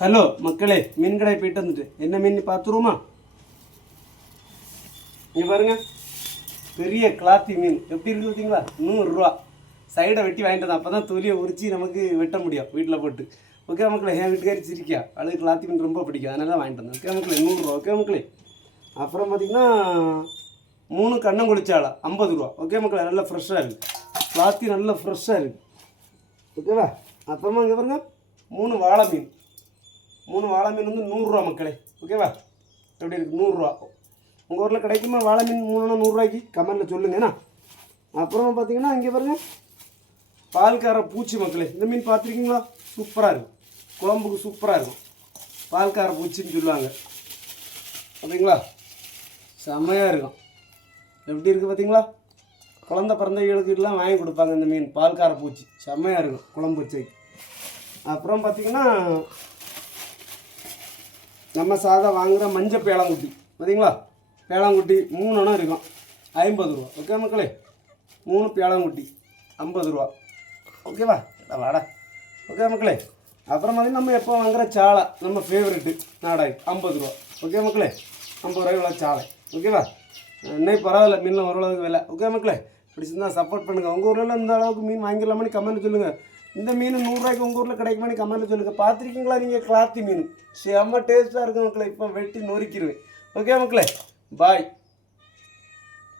Hello மக்களே, மீன் கடை போயிட்டு வந்துட்டு என்ன மீன் பார்த்துருவோமா? இங்கே பாருங்க, பெரிய கிளாத்தி மீன் எப்படி இருக்குது பார்த்தீங்களா? 100 ரூபா. சைடை வெட்டி வாங்கிட்டு வந்தேன், அப்போ தான் தொலியை உரிச்சு நமக்கு வெட்ட முடியும் வீட்டில் போட்டு. ஓகே மக்களே, என் வீட்டுக்காரி சிரிக்கா, அழுது கிளாத்தி மீன் ரொம்ப பிடிக்கும், அதனால தான் வாங்கிட்டு வந்தேன். ஓகே மக்களே, 100 ரூபா. ஓகே மக்களே, அப்புறம் பார்த்தீங்கன்னா 3 கண்ணங்குளிச்சாலை 50 ரூபா. ஓகே மக்களே, நல்லா ஃப்ரெஷ்ஷாக இருக்குது, கிளாத்தி நல்லா ஃப்ரெஷ்ஷாக இருக்குது. ஓகேவா? அப்புறமா இங்கே பாருங்க, 3 வாழை மீன். 3 வாழை மீன் வந்து 100 ரூபா மக்களே. ஓகேவா? எப்படி இருக்குது? 100 ரூபா. உங்கள் ஊரில் கிடைக்குமா வாழை மீன் 3னா 100 ரூபாய்க்கு? கமெண்ட்டில் சொல்லுங்கள். ஏன்னா அப்புறமா பார்த்தீங்கன்னா இங்கே பாருங்கள், பால்கார பூச்சி மக்களே. இந்த மீன் பார்த்துருக்கீங்களா? சூப்பராக இருக்கும், குழம்புக்கு சூப்பராக இருக்கும். பால்கார பூச்சின்னு சொல்லுவாங்க. பார்த்தீங்களா? செம்மையாக இருக்கும். எப்படி இருக்குது பார்த்தீங்களா? குழந்த பிறந்தைகளுக்கெல்லாம் வாங்கி கொடுப்பாங்க இந்த மீன். பால்கார பூச்சி செம்மையாக இருக்கும் குழம்பு வச்சைக்கு. அப்புறம் பார்த்தீங்கன்னா நம்ம சாதா வாங்குகிற மஞ்சள் பேளாங்குட்டி பார்த்தீங்களா? பேளாங்குட்டி 3 அணம் இருக்கும், 50 ரூபா. ஓகே மக்களே, 3 பேளாங்குட்டி 50 ரூபா. ஓகேவா? வாடா. ஓகே மக்களே, அப்புறம் பார்த்தீங்கன்னா நம்ம எப்போ வாங்குகிற சாலை, நம்ம ஃபேவரெட்டு நாடாய் 50 ரூபா. ஓகே மக்களே, 50 ரூபாய் உள்ள சாலை. ஓகேவா? இன்னைக்கு பரவாயில்ல, மீனில் ஓரளவுக்கு விலை. ஓகே மக்களே, பிடிச்சிருந்தா சப்போர்ட் பண்ணுங்கள். உங்கள் ஊரில் இந்த அளவுக்கு மீன் வாங்கிடலாமான்னு கமெண்ட் சொல்லுங்கள். இந்த மீன் 100 ரூபாய்க்கு உங்கள் ஊரில் கிடைக்குமான்னு கமெண்ட் சொல்லுங்கள். பார்த்துருக்கீங்களா நீங்கள்? கிளாத்தி மீன் செம்ம டேஸ்ட்டாக இருக்கும் மக்களே. இப்போ வெட்டி நொறுக்கிடுவேன். ஓகே மக்களே, பாய்.